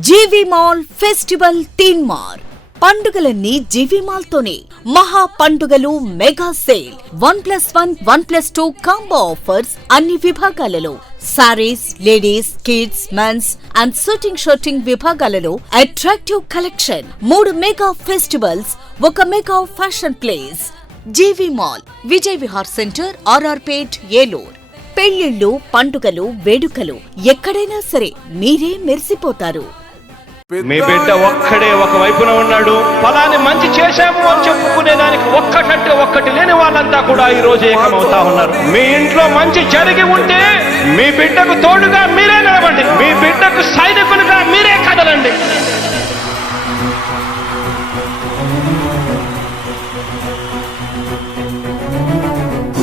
జీవి mall festival తీన్ మార్ పండుగలన్నీ జీవి mall తోనే మహా పండుగలు mega sale. One plus one one plus two combo offers అన్ని విభాగాలలో. Saris ladies kids mens and suiting విభాగాలలో అట్రాక్టివ్ కలెక్షన్. మూడు మెగా ఫెస్టివల్స్ ఒక mega fashion place. GV mall Vijay Vihar centre RR Pet Eluru. పెళ్ళిళ్ళు పండుగలు వేడుకలు ఎక్కడైనా సరే మీరే మెరిసిపోతారు. మీ బిడ్డ ఒక్కడే ఒక వైపున ఉన్నాడు. ఫలాన్ని మంచి చేశాము అని చెప్పుకునే దానికి ఒక్కటంటే ఒక్కటి లేని వాళ్ళంతా కూడా ఈ రోజు ఏకమవుతా ఉన్నారు. మీ ఇంట్లో మంచి జరిగి ఉంటే మీ బిడ్డకు తోడుగా మీరే నిలబండి మీ బిడ్డకు సైనికులుగా మీరే కదలండి.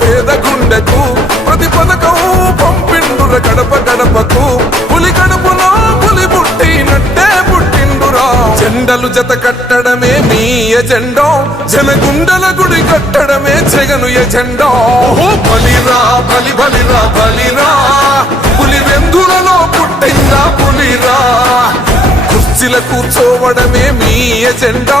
పేద గుండెకు ప్రతి పథకం పంపిండుర గడప గడపకు. పులి గడపలో పులి పుట్టినట్టే పుట్టిండురా. జెండలు జత కట్టడమే మీ ఎజెండో. జనగుండల గుడి కట్టడమే జగను ఎజెండో. బలిరా బలి బలిరా బలిరా. పులి వెందులలో పుట్టిందా పులిరా. కుర్చీల కూర్చోవడమే మీ ఎజెండా.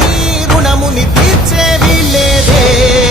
రుణముని తీర్చేవి లేదే.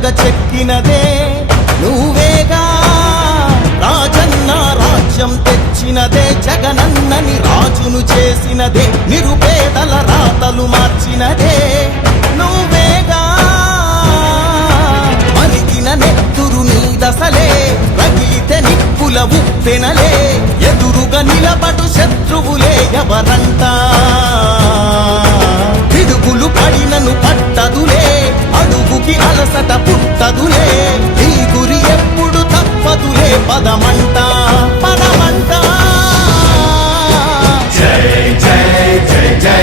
చరితగా చెక్కినదే నువ్వేగా రాజన్న రాజ్యం తెచ్చినదే. జగనన్నని రాజును చేసినదే. నిరుపేదల రాతలు మార్చినదే. నువ్వేగా మరిగిన నెత్తురు నీ దశలే. రగిలితే నిప్పుల ఉప్పెనలే. ఎదురుగా నిలబడు శత్రువులే ఎవరంటా పిడుగులు పడినను పట్టదులే. అలసట పుట్టదులే. ఈ గురి ఎప్పుడు తప్పదులే. పదమంట పదమంట జై జై జై జై.